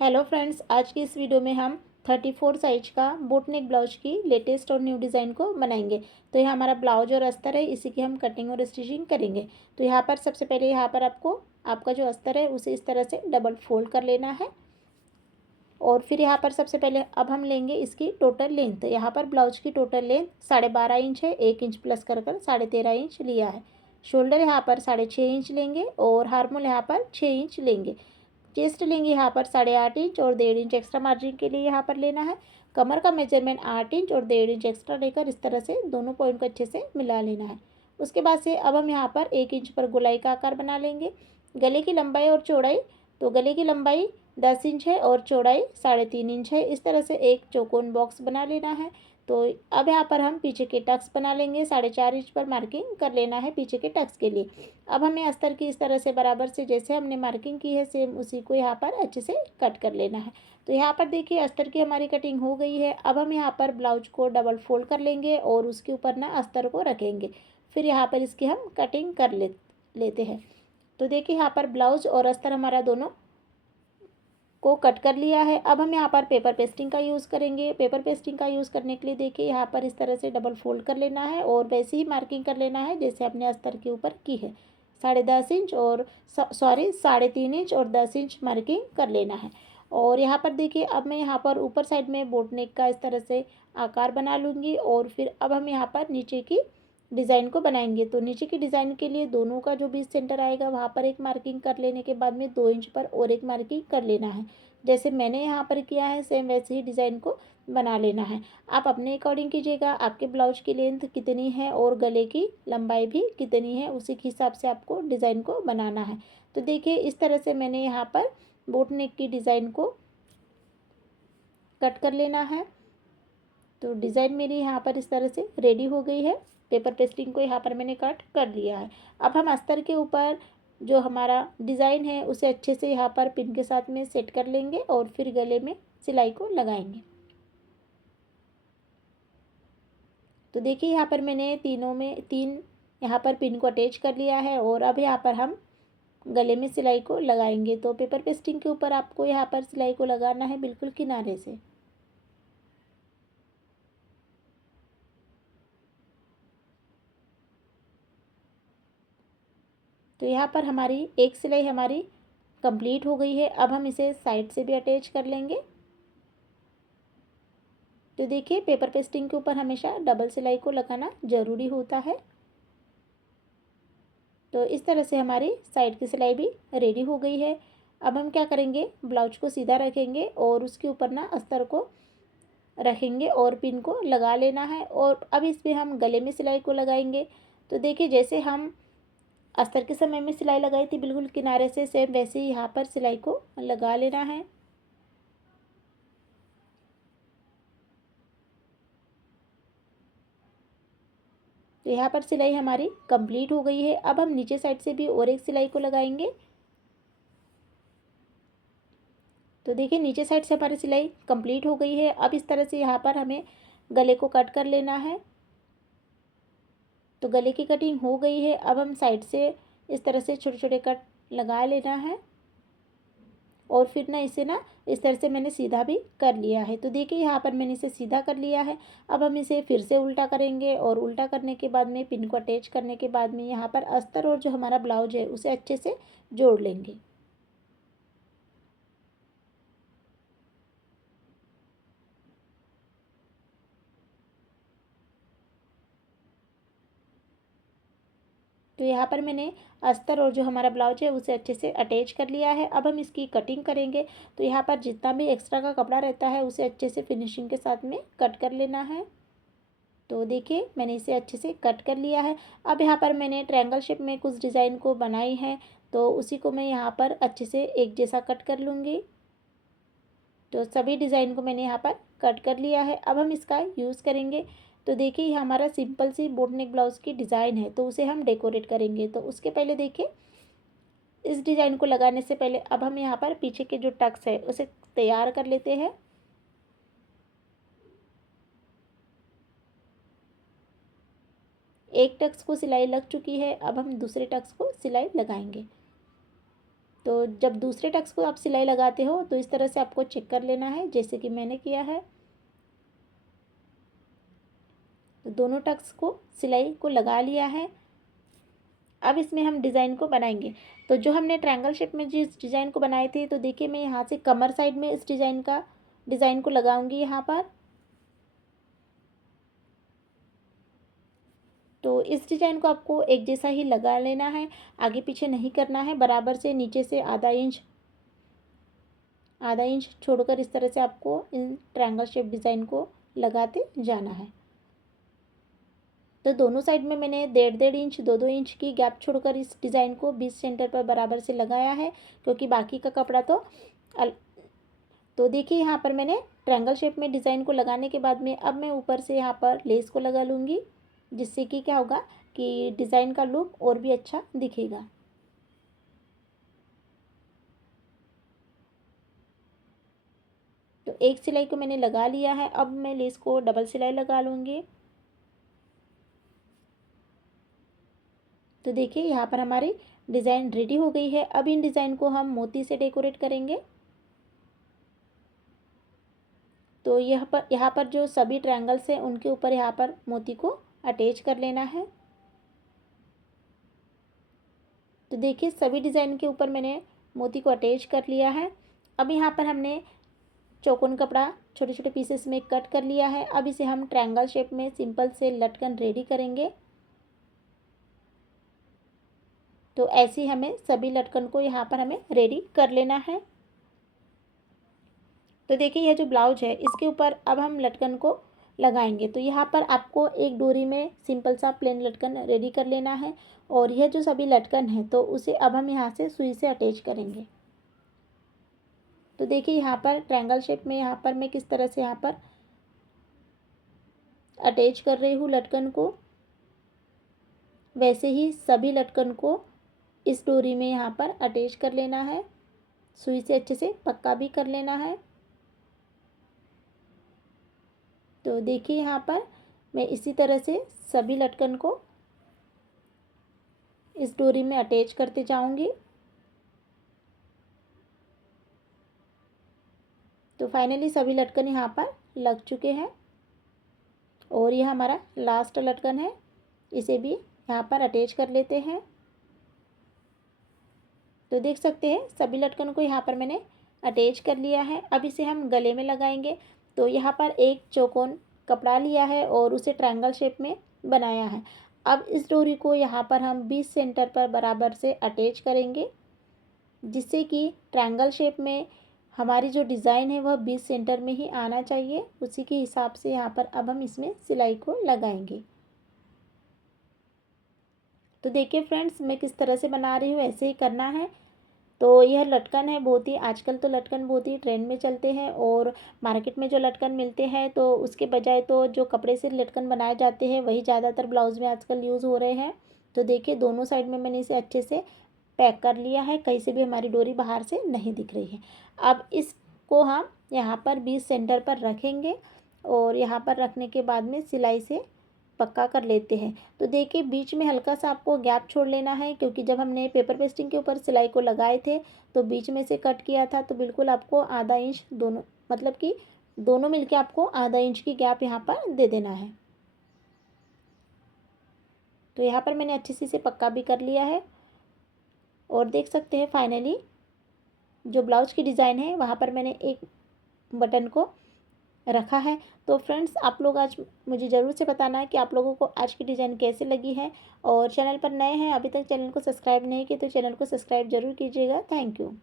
Hello friends, आज की इस वीडियो में हम 34 साइज का बोट नेक ब्लाउज की लेटेस्ट और न्यू डिज़ाइन को बनाएंगे। तो यहाँ हमारा ब्लाउज और अस्तर है, इसी की हम कटिंग और स्टिचिंग करेंगे। तो यहाँ पर सबसे पहले यहाँ पर आपको आपका जो अस्तर है उसे इस तरह से डबल फोल्ड कर लेना है। और फिर यहाँ पर सबसे पहले अब हम लेंगे इसकी टोटल लेंथ। यहाँ पर ब्लाउज की टोटल लेंथ 12.5 इंच है, 1 इंच प्लस कर 13.5 इंच लिया है। शोल्डर यहाँ पर 6.5 इंच लेंगे और हार्मोल यहाँ पर 6 इंच लेंगे। चेस्ट लेंगे यहाँ पर 8.5 इंच और 1.5 इंच एक्स्ट्रा मार्जिन के लिए यहाँ पर लेना है। कमर का मेजरमेंट 8 इंच और 1.5 इंच एक्स्ट्रा लेकर इस तरह से दोनों पॉइंट को अच्छे से मिला लेना है। उसके बाद से अब हम यहाँ पर 1 इंच पर गोलाई का आकार बना लेंगे। गले की लंबाई और चौड़ाई, तो गले की लंबाई 10 इंच है और चौड़ाई 3.5 इंच है। इस तरह से एक चौकोन बॉक्स बना लेना है। तो अब यहाँ पर हम पीछे के टक्स बना लेंगे। 4.5 इंच पर मार्किंग कर लेना है पीछे के टक्स के लिए। अब हमें अस्तर की इस तरह से बराबर से जैसे हमने मार्किंग की है सेम उसी को यहाँ पर अच्छे से कट कर लेना है। तो यहाँ पर देखिए अस्तर की हमारी कटिंग हो गई है। अब हम यहाँ पर ब्लाउज को डबल फोल्ड कर लेंगे और उसके ऊपर ना अस्तर को रखेंगे। फिर यहाँ पर इसकी हम कटिंग कर लेते हैं। तो देखिए यहाँ पर ब्लाउज और अस्तर हमारा दोनों को कट कर लिया है। अब हम यहाँ पर पेपर पेस्टिंग का यूज़ करेंगे। पेपर पेस्टिंग का यूज़ करने के लिए देखिए यहाँ पर इस तरह से डबल फोल्ड कर लेना है और वैसे ही मार्किंग कर लेना है जैसे अपने अस्तर के ऊपर की है। 10.5 इंच और 3.5 इंच और 10 इंच मार्किंग कर लेना है। और यहाँ पर देखिए अब मैं यहाँ पर ऊपर साइड में बोट नेक का इस तरह से आकार बना लूँगी और फिर अब हम यहाँ पर नीचे की डिज़ाइन को बनाएंगे। तो नीचे की डिज़ाइन के लिए दोनों का जो बीच सेंटर आएगा वहाँ पर एक मार्किंग कर लेने के बाद में 2 इंच पर और एक मार्किंग कर लेना है। जैसे मैंने यहाँ पर किया है सेम वैसे ही डिज़ाइन को बना लेना है। आप अपने अकॉर्डिंग कीजिएगा, आपके ब्लाउज की लेंथ कितनी है और गले की लंबाई भी कितनी है उसी के हिसाब से आपको डिज़ाइन को बनाना है। तो देखिए इस तरह से मैंने यहाँ पर बोट नेक की डिज़ाइन को कट कर लेना है। तो डिज़ाइन मेरी यहाँ पर इस तरह से रेडी हो गई है। पेपर पेस्टिंग को यहाँ पर मैंने कट कर लिया है। अब हम अस्तर के ऊपर जो हमारा डिज़ाइन है उसे अच्छे से यहाँ पर पिन के साथ में सेट कर लेंगे और फिर गले में सिलाई को लगाएंगे। तो देखिए यहाँ पर मैंने तीनों में तीन यहाँ पर पिन को अटैच कर लिया है और अब यहाँ पर हम गले में सिलाई को लगाएंगे। तो पेपर पेस्टिंग के ऊपर आपको यहाँ पर सिलाई को लगाना है बिल्कुल किनारे से। तो यहाँ पर हमारी एक सिलाई हमारी कंप्लीट हो गई है। अब हम इसे साइड से भी अटैच कर लेंगे। तो देखिए पेपर पेस्टिंग के ऊपर हमेशा डबल सिलाई को लगाना ज़रूरी होता है। तो इस तरह से हमारी साइड की सिलाई भी रेडी हो गई है। अब हम क्या करेंगे, ब्लाउज को सीधा रखेंगे और उसके ऊपर ना अस्तर को रखेंगे और पिन को लगा लेना है। और अब इसमें हम गले में सिलाई को लगाएंगे। तो देखिए जैसे हम अस्तर के समय में सिलाई लगाई थी बिल्कुल किनारे से, सेम वैसे ही यहाँ पर सिलाई को लगा लेना है। तो यहाँ पर सिलाई हमारी कंप्लीट हो गई है। अब हम नीचे साइड से भी और एक सिलाई को लगाएंगे। तो देखिए नीचे साइड से हमारी सिलाई कंप्लीट हो गई है। अब इस तरह से यहाँ पर हमें गले को कट कर लेना है। तो गले की कटिंग हो गई है। अब हम साइड से इस तरह से छोटे छोटे कट लगा लेना है और फिर ना इसे ना इस तरह से मैंने सीधा भी कर लिया है। तो देखिए यहाँ पर मैंने इसे सीधा कर लिया है। अब हम इसे फिर से उल्टा करेंगे और उल्टा करने के बाद में पिन को अटैच करने के बाद में यहाँ पर अस्तर और जो हमारा ब्लाउज है उसे अच्छे से जोड़ लेंगे। तो यहाँ पर मैंने अस्तर और जो हमारा ब्लाउज है उसे अच्छे से अटैच कर लिया है। अब हम इसकी कटिंग करेंगे। तो यहाँ पर जितना भी एक्स्ट्रा का कपड़ा रहता है उसे अच्छे से फिनिशिंग के साथ में कट कर लेना है। तो देखिए मैंने इसे अच्छे से कट कर लिया है। अब यहाँ पर मैंने ट्रायंगल शेप में कुछ डिज़ाइन को बनाई है, तो उसी को मैं यहाँ पर अच्छे से एक जैसा कट कर लूँगी। तो सभी डिज़ाइन को मैंने यहाँ पर कट कर लिया है। अब हम इसका यूज़ करेंगे। तो देखिए ये हमारा सिंपल सी बोट नेक ब्लाउज़ की डिज़ाइन है, तो उसे हम डेकोरेट करेंगे। तो उसके पहले देखिए इस डिज़ाइन को लगाने से पहले अब हम यहाँ पर पीछे के जो टक्स है उसे तैयार कर लेते हैं। एक टक्स को सिलाई लग चुकी है, अब हम दूसरे टक्स को सिलाई लगाएंगे। तो जब दूसरे टक्स को आप सिलाई लगाते हो तो इस तरह से आपको चेक कर लेना है, जैसे कि मैंने किया है। तो दोनों टक्स को सिलाई को लगा लिया है। अब इसमें हम डिज़ाइन को बनाएंगे। तो जो हमने ट्रायंगल शेप में जिस डिज़ाइन को बनाए थे, तो देखिए मैं यहाँ से कमर साइड में इस डिज़ाइन को लगाऊंगी यहाँ पर। तो इस डिज़ाइन को आपको एक जैसा ही लगा लेना है, आगे पीछे नहीं करना है। बराबर से नीचे से आधा इंच छोड़कर इस तरह से आपको इन ट्रायंगल शेप डिज़ाइन को लगाते जाना है। तो दोनों साइड में मैंने 1.5 इंच 2 इंच की गैप छोड़कर इस डिज़ाइन को बीच सेंटर पर बराबर से लगाया है, क्योंकि बाकी का कपड़ा तो देखिए यहाँ पर मैंने ट्रायंगल शेप में डिज़ाइन को लगाने के बाद में अब मैं ऊपर से यहाँ पर लेस को लगा लूँगी, जिससे कि क्या होगा कि डिज़ाइन का लुक और भी अच्छा दिखेगा। तो एक सिलाई को मैंने लगा लिया है, अब मैं लेस को डबल सिलाई लगा लूँगी। तो देखिए यहाँ पर हमारी डिज़ाइन रेडी हो गई है। अब इन डिज़ाइन को हम मोती से डेकोरेट करेंगे। तो यहाँ पर जो सभी ट्रायंगल्स हैं उनके ऊपर यहाँ पर मोती को अटैच कर लेना है। तो देखिए सभी डिज़ाइन के ऊपर मैंने मोती को अटैच कर लिया है। अब यहाँ पर हमने चौकोन कपड़ा छोटे छोटे पीसेस में कट कर लिया है। अब इसे हम ट्रायंगल शेप में सिंपल से लटकन रेडी करेंगे। तो ऐसे ही हमें सभी लटकन को यहाँ पर हमें रेडी कर लेना है। तो देखिए यह जो ब्लाउज है इसके ऊपर अब हम लटकन को लगाएंगे। तो यहाँ पर आपको एक डोरी में सिंपल सा प्लेन लटकन रेडी कर लेना है, और यह जो सभी लटकन है तो उसे अब हम यहाँ से सुई से अटैच करेंगे। तो देखिए यहाँ पर ट्रायंगल शेप में यहाँ पर मैं किस तरह से यहाँ पर अटैच कर रही हूँ लटकन को, वैसे ही सभी लटकन को इस डोरी में यहाँ पर अटैच कर लेना है। सुई से अच्छे से पक्का भी कर लेना है। तो देखिए यहाँ पर मैं इसी तरह से सभी लटकन को इस डोरी में अटैच करते जाऊंगी। तो फाइनली सभी लटकन यहाँ पर लग चुके हैं, और यह हमारा लास्ट लटकन है, इसे भी यहाँ पर अटैच कर लेते हैं। तो देख सकते हैं सभी लटकन को यहाँ पर मैंने अटैच कर लिया है। अब इसे हम गले में लगाएंगे। तो यहाँ पर एक चौकोन कपड़ा लिया है और उसे ट्रायंगल शेप में बनाया है। अब इस डोरी को यहाँ पर हम बीच सेंटर पर बराबर से अटैच करेंगे, जिससे कि ट्रायंगल शेप में हमारी जो डिज़ाइन है वह बीच सेंटर में ही आना चाहिए। उसी के हिसाब से यहाँ पर अब हम इसमें सिलाई को लगाएंगे। तो देखिए फ्रेंड्स मैं किस तरह से बना रही हूँ, ऐसे ही करना है। तो यह लटकन है, बहुत ही आजकल तो लटकन बहुत ही ट्रेंड में चलते हैं, और मार्केट में जो लटकन मिलते हैं तो उसके बजाय तो जो कपड़े से लटकन बनाए जाते हैं वही ज़्यादातर ब्लाउज़ में आजकल यूज़ हो रहे हैं। तो देखिए दोनों साइड में मैंने इसे अच्छे से पैक कर लिया है, कहीं से भी हमारी डोरी बाहर से नहीं दिख रही है। अब इसको हम यहाँ पर बीच सेंटर पर रखेंगे, और यहाँ पर रखने के बाद में सिलाई से पक्का कर लेते हैं। तो देखिए बीच में हल्का सा आपको गैप छोड़ लेना है, क्योंकि जब हमने पेपर पेस्टिंग के ऊपर सिलाई को लगाए थे तो बीच में से कट किया था, तो बिल्कुल आपको आधा इंच दोनों, मतलब कि दोनों मिलके आपको आधा इंच की गैप यहाँ पर दे देना है। तो यहाँ पर मैंने अच्छे से इसे पक्का भी कर लिया है, और देख सकते हैं फाइनली जो ब्लाउज की डिज़ाइन है वहाँ पर मैंने एक बटन को रखा है। तो फ्रेंड्स आप लोग आज मुझे ज़रूर से बताना है कि आप लोगों को आज की डिज़ाइन कैसे लगी है, और चैनल पर नए हैं अभी तक चैनल को सब्सक्राइब नहीं किए तो चैनल को सब्सक्राइब जरूर कीजिएगा। Thank you.